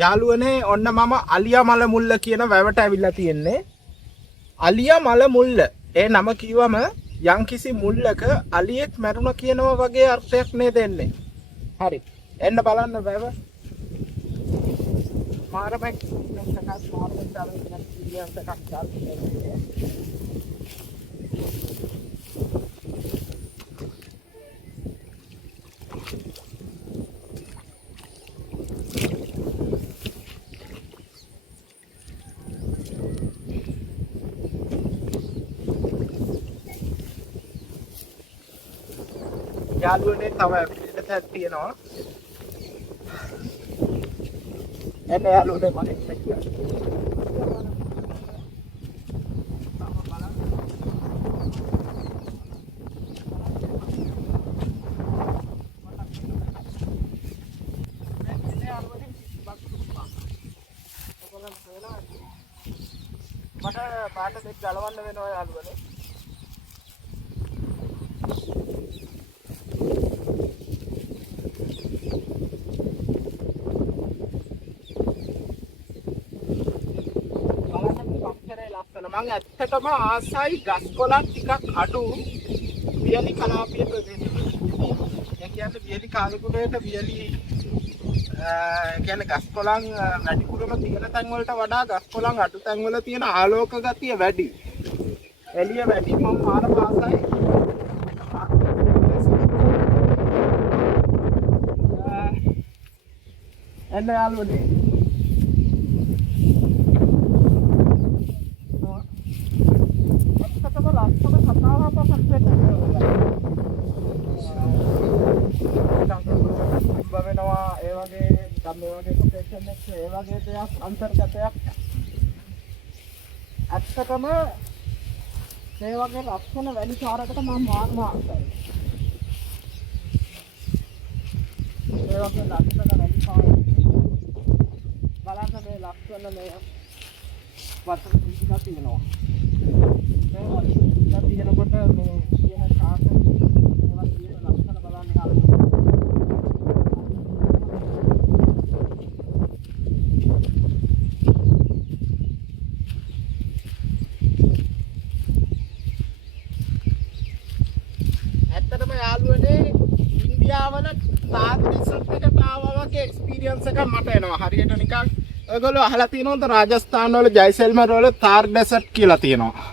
යාළුවනේ ඔන්න මම අලියා මල මුල්ල කියන වැවට ඇවිල්ලා තියෙන්නේ. අලියා මල මුල්ල. ඒ නම කිව්වම යම්කිසි මුල්ලක අලියෙක් මැරුණ කියනවා වගේ අර්ථයක් නේද එන්නේ. හරි. එන්න බලන්න වැව. මාරමක් සකස් මාරමක් තාලෙන් කියන සකස් කරන්නේ. යාළුවනේ තව පිටතක් තියෙනවා. එන්න යාළුවනේ මම එක්ක මට පාට දෙක ගලවන්න වෙනවා යාළුවනේ. මම ඇත්තටම ආසයි ගස් කොළන් ටිකක් අඩු වියලි කලාපීය ප්‍රදේශයක. ඒ කියන්නේ වියලි කාලුකුඩේට වියලි කියන්නේ ගස් කොළන් වැඩිපුරම තියෙන තැන් වලට වඩා ගස් කොළන් අඩු තැන් වල තියෙන ආලෝක ගතිය වැඩි. එළිය වැඩි මම මාර ආසයි. එන්න යාළුවනේ. වෙනවා ඒ වගේ මේ වගේ ලොකේෂන් එක ඒ වගේ දෙයක් අන්තර්ගතයක් ඇත්තටම මේ වගේ ලක්ෂණ වැඩි පාරකට මම මාර්ගම ආසයි. මේ වගේ ලක්ෂණ වැඩි පාර බලන්න මේ ලක්ෂණ මේ වතුර දිගට තියෙනවා. මේ වතුර දිගට තියෙනකොට මේ කියන කාට ඒවා කියන ලක්ෂණ බලන්න යාළුවෝ. යාළුවනේ ඉන්දියාවල තාත් රිසර්ච් එකට ආවා වගේ එක්ස්පීරියන්ස් එකක් මට එනවා. හරියට නිකන් ඔයගොල්ලෝ අහලා තියෙනවද රාජස්ථාන වල ජයිසල්මර් වල තාර් ඩෙසර්ට් කියලා තියෙනවා.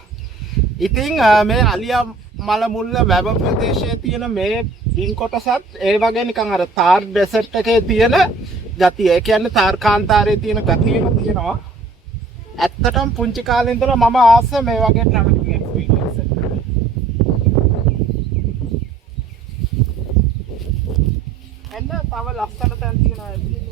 ඉතින් මේ අලියා මල මුල්ල වැව ප්‍රදේශයේ තියෙන මේ බිම් කොටසත් ඒ වගේ නිකන් අර තාර් ඩෙසර්ට් එකේ තියෙන ගතිය. ඒ කියන්නේ තාර් කාන්තාරයේ තියෙන ගතියම තියෙනවා. ඇත්තටම පුංචි කාලේ ඉඳලා මම ආස මේ වගේ ට්‍රැවලින් එක්ස්පීරියන්ස් එක. එන්න තව ලස්සන තැන් තියෙනවා ඉතින්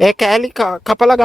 ඒ කෑලි කපලා ගන්න